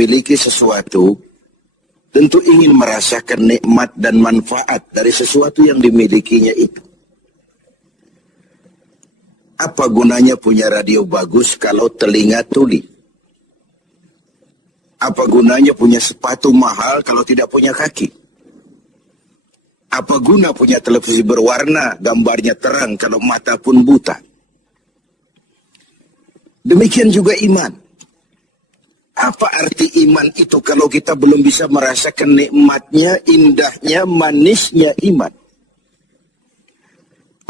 memiliki sesuatu, tentu ingin merasakan nikmat dan manfaat dari sesuatu yang dimilikinya itu. Apa gunanya punya radio bagus kalau telinga tuli? Apa gunanya punya sepatu mahal kalau tidak punya kaki? Apa guna punya televisi berwarna, gambarnya terang kalau mata pun buta? Demikian juga iman. Apa arti iman itu kalau kita belum bisa merasakan nikmatnya, indahnya, manisnya iman?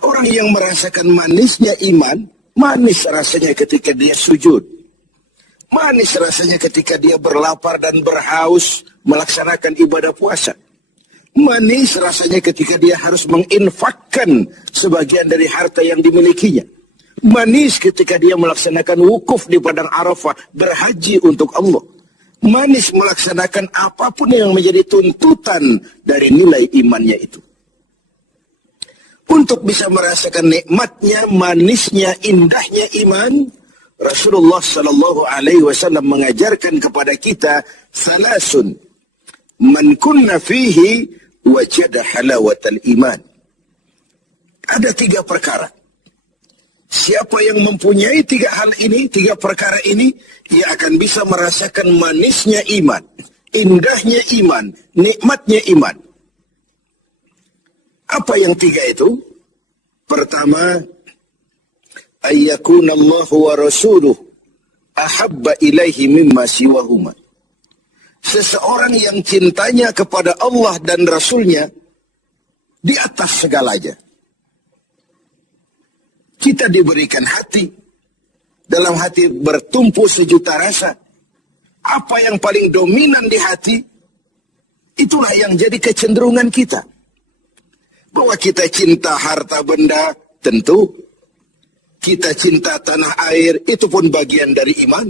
Orang yang merasakan manisnya iman, manis rasanya ketika dia sujud. Manis rasanya ketika dia berlapar dan berhaus melaksanakan ibadah puasa. Manis rasanya ketika dia harus menginfakkan sebagian dari harta yang dimilikinya. Manis ketika dia melaksanakan wukuf di padang Arafah, berhaji untuk Allah. Manis melaksanakan apapun yang menjadi tuntutan dari nilai imannya itu. Untuk bisa merasakan nikmatnya, manisnya, indahnya iman, Rasulullah Sallallahu Alaihi Wasallam mengajarkan kepada kita salasun man kunna fihi wajada halawatal iman. Ada 3 perkara. Siapa yang mempunyai 3 hal ini, 3 perkara ini, ia akan bisa merasakan manisnya iman, indahnya iman, nikmatnya iman. Apa yang 3 itu? Pertama, ayyakunallahu wa rasuluh ahabba ilaihi mimma siwahuma. Seseorang yang cintanya kepada Allah dan Rasulnya di atas segalanya. Kita diberikan hati. Dalam hati bertumpu sejuta rasa. Apa yang paling dominan di hati, itulah yang jadi kecenderungan kita. Bahwa kita cinta harta benda, tentu. Kita cinta tanah air, itu pun bagian dari iman.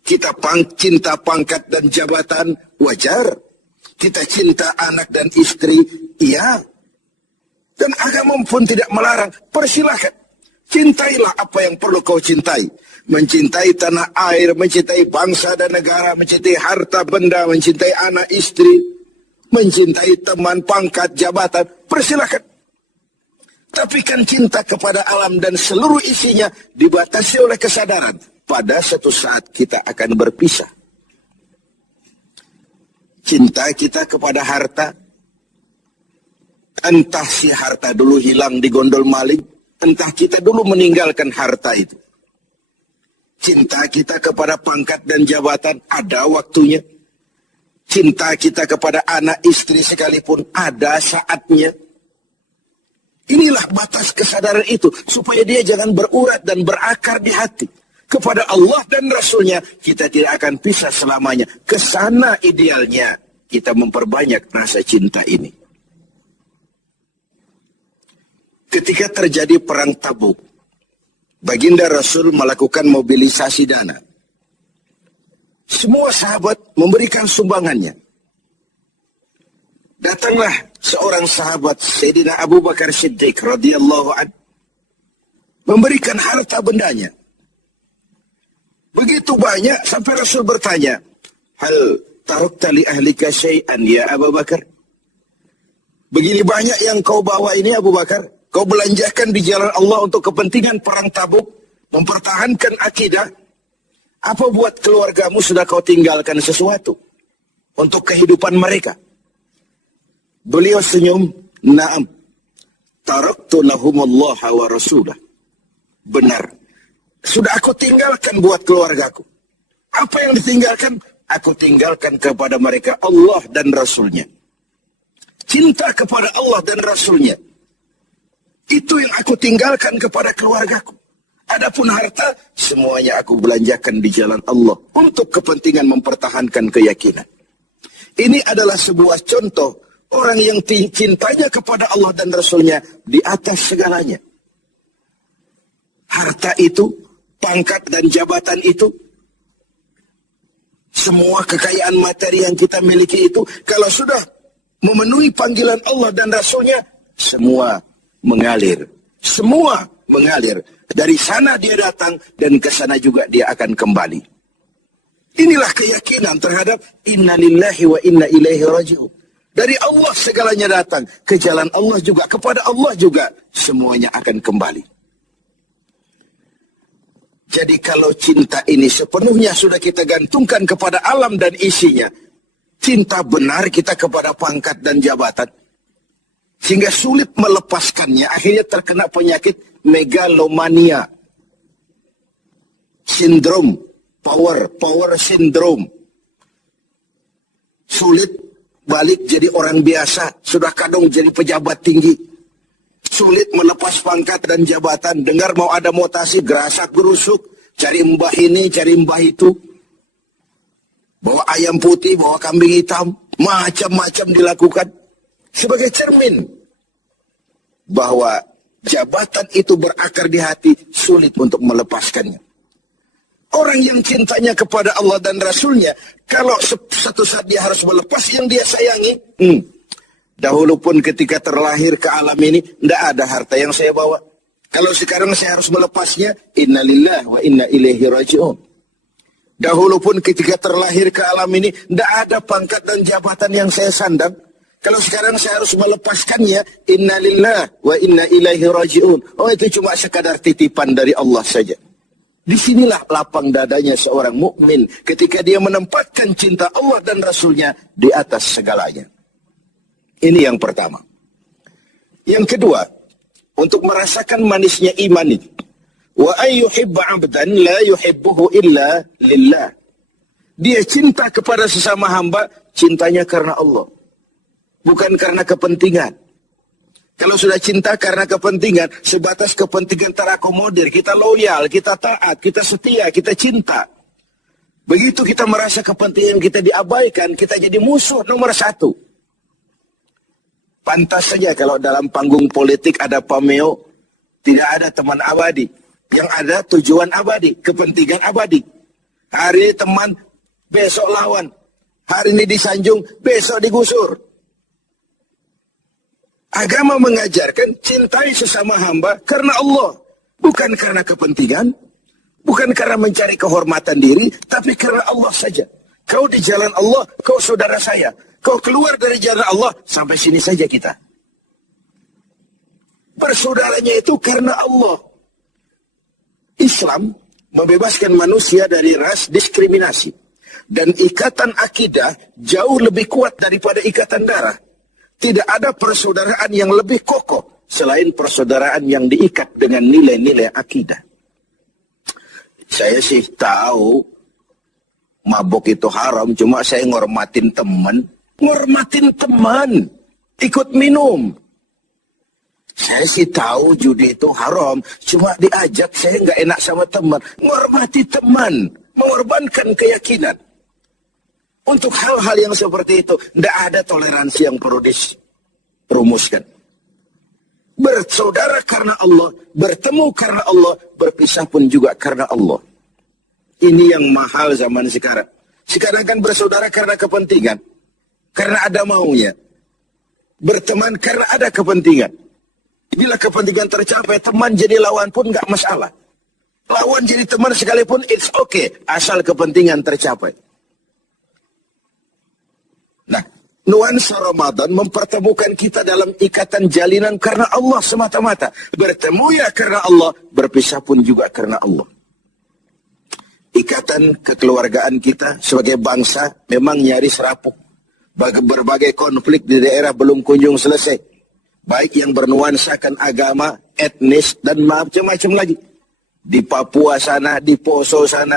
Kita cinta pangkat dan jabatan, wajar. Kita cinta anak dan istri, iya. Dan agama pun tidak melarang, persilahkan. Cintailah apa yang perlu kau cintai. Mencintai tanah air, mencintai bangsa dan negara, mencintai harta benda, mencintai anak istri, mencintai teman, pangkat, jabatan, persilahkan. Tapi kan cinta kepada alam dan seluruh isinya dibatasi oleh kesadaran. Pada suatu saat kita akan berpisah. Cinta kita kepada harta, entah si harta dulu hilang di gondol maling, entah kita dulu meninggalkan harta itu. Cinta kita kepada pangkat dan jabatan ada waktunya. Cinta kita kepada anak istri sekalipun ada saatnya. Inilah batas kesadaran itu, supaya dia jangan berurat dan berakar di hati. Kepada Allah dan Rasulnya, kita tidak akan pisah selamanya. Kesana idealnya kita memperbanyak rasa cinta ini. Ketika terjadi perang Tabuk, Baginda Rasul melakukan mobilisasi dana. Semua sahabat memberikan sumbangannya. Datanglah seorang sahabat, Sayyidina Abu Bakar Siddiq radhiyallahu anhu, memberikan harta bendanya. Begitu banyak sampai Rasul bertanya, hal tarakta li ahlika syai'an ya Abu Bakar? Begini banyak yang kau bawa ini Abu Bakar, kau belanjakan di jalan Allah untuk kepentingan perang Tabuk, mempertahankan akidah. Apa buat keluargamu sudah kau tinggalkan sesuatu untuk kehidupan mereka? Beliau senyum, na'am, taraktu lahumullaha wa rasulah. Benar, sudah aku tinggalkan buat keluargaku. Apa yang ditinggalkan? Aku tinggalkan kepada mereka Allah dan Rasulnya. Cinta kepada Allah dan Rasulnya, itu yang aku tinggalkan kepada keluargaku. Adapun harta, semuanya aku belanjakan di jalan Allah untuk kepentingan mempertahankan keyakinan. Ini adalah sebuah contoh orang yang cintanya kepada Allah dan Rasulnya di atas segalanya. Harta itu, pangkat dan jabatan itu, semua kekayaan materi yang kita miliki itu, kalau sudah memenuhi panggilan Allah dan Rasulnya, semua mengalir. Semua mengalir. Dari sana dia datang dan ke sana juga dia akan kembali. Inilah keyakinan terhadap inna lillahi wa inna ilaihi raji'un. Dari Allah segalanya datang, ke jalan Allah juga, kepada Allah juga semuanya akan kembali. Jadi kalau cinta ini sepenuhnya sudah kita gantungkan kepada alam dan isinya, cinta benar kita kepada pangkat dan jabatan, sehingga sulit melepaskannya, akhirnya terkena penyakit megalomania, sindrom, power syndrome. Sulit balik jadi orang biasa, sudah kadang jadi pejabat tinggi. Sulit melepas pangkat dan jabatan, dengar mau ada mutasi, gerasak gerusuk, cari mbah ini, cari mbah itu. Bawa ayam putih, bawa kambing hitam, macam-macam dilakukan. Sebagai cermin bahwa jabatan itu berakar di hati, sulit untuk melepaskannya. Orang yang cintanya kepada Allah dan Rasulnya, kalau satu saat dia harus melepas yang dia sayangi, dahulu pun ketika terlahir ke alam ini, tidak ada harta yang saya bawa. Kalau sekarang saya harus melepasnya, inna lillahi wa inna ilaihi raji'un. Dahulu pun ketika terlahir ke alam ini, tidak ada pangkat dan jabatan yang saya sandang. Kalau sekarang saya harus melepaskannya, inna lillahi wa inna ilaihi raji'un. Oh, itu cuma sekadar titipan dari Allah saja. Disinilah lapang dadanya seorang mukmin ketika dia menempatkan cinta Allah dan Rasulnya di atas segalanya. Ini yang pertama. Yang kedua, untuk merasakan manisnya iman itu. Wa ayyuhibba 'abdan la yuhibbuhu illa lillah. Dia cinta kepada sesama hamba, cintanya karena Allah. Bukan karena kepentingan. Kalau sudah cinta karena kepentingan, sebatas kepentingan terakomodir, kita loyal, kita taat, kita setia, kita cinta. Begitu kita merasa kepentingan kita diabaikan, kita jadi musuh nomor satu. Pantas saja kalau dalam panggung politik ada pameo, tidak ada teman abadi. Yang ada tujuan abadi, kepentingan abadi. Hari ini teman, besok lawan. Hari ini disanjung, besok digusur. Agama mengajarkan cintai sesama hamba karena Allah. Bukan karena kepentingan, bukan karena mencari kehormatan diri, tapi karena Allah saja. Kau di jalan Allah, kau saudara saya. Kau keluar dari jalan Allah, sampai sini saja kita. Bersaudaranya itu karena Allah. Islam membebaskan manusia dari ras diskriminasi. Dan ikatan akidah jauh lebih kuat daripada ikatan darah. Tidak ada persaudaraan yang lebih kokoh selain persaudaraan yang diikat dengan nilai-nilai akidah. Saya sih tahu mabuk itu haram, cuma saya ngormatin teman. Ngormatin teman, ikut minum. Saya sih tahu judi itu haram, cuma diajak saya nggak enak sama teman. Ngormati teman, mengorbankan keyakinan. Untuk hal-hal yang seperti itu, tidak ada toleransi yang perlu dirumuskan. Bersaudara karena Allah, bertemu karena Allah, berpisah pun juga karena Allah. Ini yang mahal zaman sekarang. Sekarang kan bersaudara karena kepentingan, karena ada maunya. Berteman karena ada kepentingan. Bila kepentingan tercapai, teman jadi lawan pun nggak masalah. Lawan jadi teman sekalipun, it's okay, asal kepentingan tercapai. Nah, nuansa Ramadan mempertemukan kita dalam ikatan jalinan karena Allah semata-mata. Bertemu ya karena Allah, berpisah pun juga karena Allah. Ikatan kekeluargaan kita sebagai bangsa memang nyaris rapuh. Berbagai konflik di daerah belum kunjung selesai. Baik yang bernuansakan agama, etnis, dan macam-macam lagi. Di Papua sana, di Poso sana.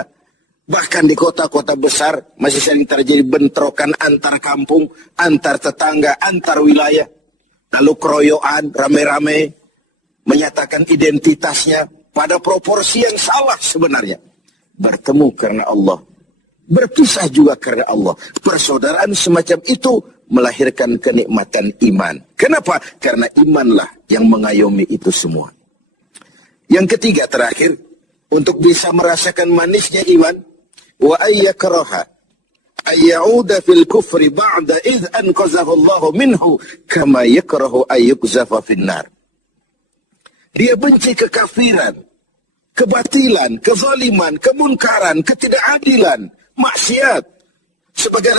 Bahkan di kota-kota besar masih sering terjadi bentrokan antar kampung, antar tetangga, antar wilayah. Lalu keroyokan, rame-rame, menyatakan identitasnya pada proporsi yang salah sebenarnya. Bertemu karena Allah, berpisah juga karena Allah. Persaudaraan semacam itu melahirkan kenikmatan iman. Kenapa? Karena imanlah yang mengayomi itu semua. Yang ketiga terakhir, untuk bisa merasakan manisnya iman, wa ayyakraha ayyauda fil kufri ba'da idh anqazahu Allah minhu kama yakrahu ayyukzafa finnar. Dia benci kekafiran, kebatilan, kezaliman, kemunkaran, ketidakadilan maksiat.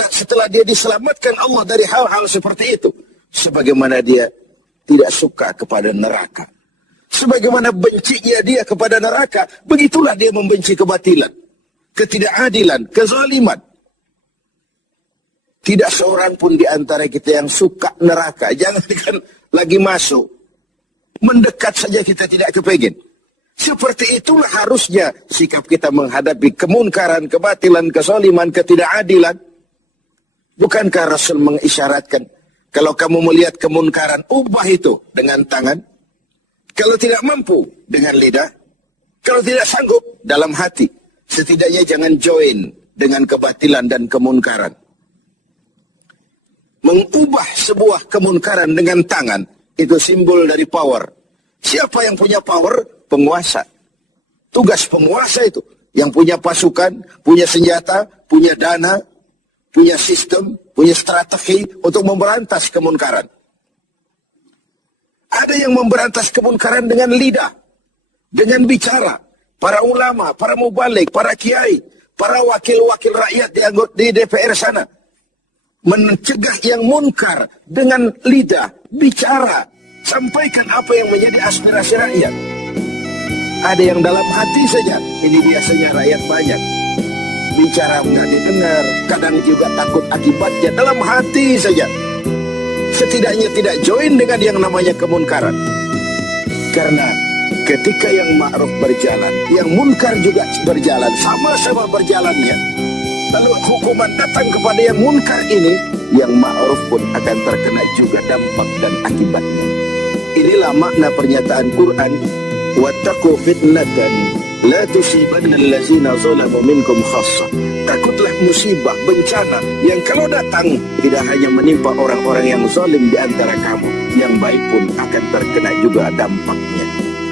Setelah dia diselamatkan Allah dari hal-hal seperti itu. Sebagaimana dia tidak suka kepada neraka. Sebagaimana bencinya dia kepada neraka, begitulah dia membenci kebatilan, ketidakadilan, kezaliman. Tidak seorang pun di antara kita yang suka neraka. Jangankan lagi masuk, mendekat saja kita tidak kepengin. Seperti itulah harusnya sikap kita menghadapi kemunkaran, kebatilan, kezaliman, ketidakadilan. Bukankah Rasul mengisyaratkan, kalau kamu melihat kemunkaran, ubah itu dengan tangan. Kalau tidak mampu, dengan lidah. Kalau tidak sanggup, dalam hati. Setidaknya jangan join dengan kebatilan dan kemunkaran. Mengubah sebuah kemunkaran dengan tangan, itu simbol dari power. Siapa yang punya power? Penguasa. Tugas penguasa itu. Yang punya pasukan, punya senjata, punya dana, punya sistem, punya strategi untuk memberantas kemunkaran. Ada yang memberantas kemunkaran dengan lidah, dengan bicara. Para ulama, para mubalik, para kiai, para wakil-wakil rakyat di DPR sana. Mencegah yang munkar dengan lidah, bicara. Sampaikan apa yang menjadi aspirasi rakyat. Ada yang dalam hati saja, ini biasanya rakyat banyak. Bicara nggak didengar, kadang juga takut akibatnya, dalam hati saja. Setidaknya tidak join dengan yang namanya kemunkaran. Karena ketika yang ma'ruf berjalan, yang munkar juga berjalan, sama-sama berjalannya. Lalu hukuman datang kepada yang munkar ini, yang ma'ruf pun akan terkena juga dampak dan akibatnya. Inilah makna pernyataan Quran, wattaqu fitnatan la tusibanna allazina zalamu minkum khassah. Takutlah musibah, bencana yang kalau datang tidak hanya menimpa orang-orang yang zalim di antara kamu, yang baik pun akan terkena juga dampaknya.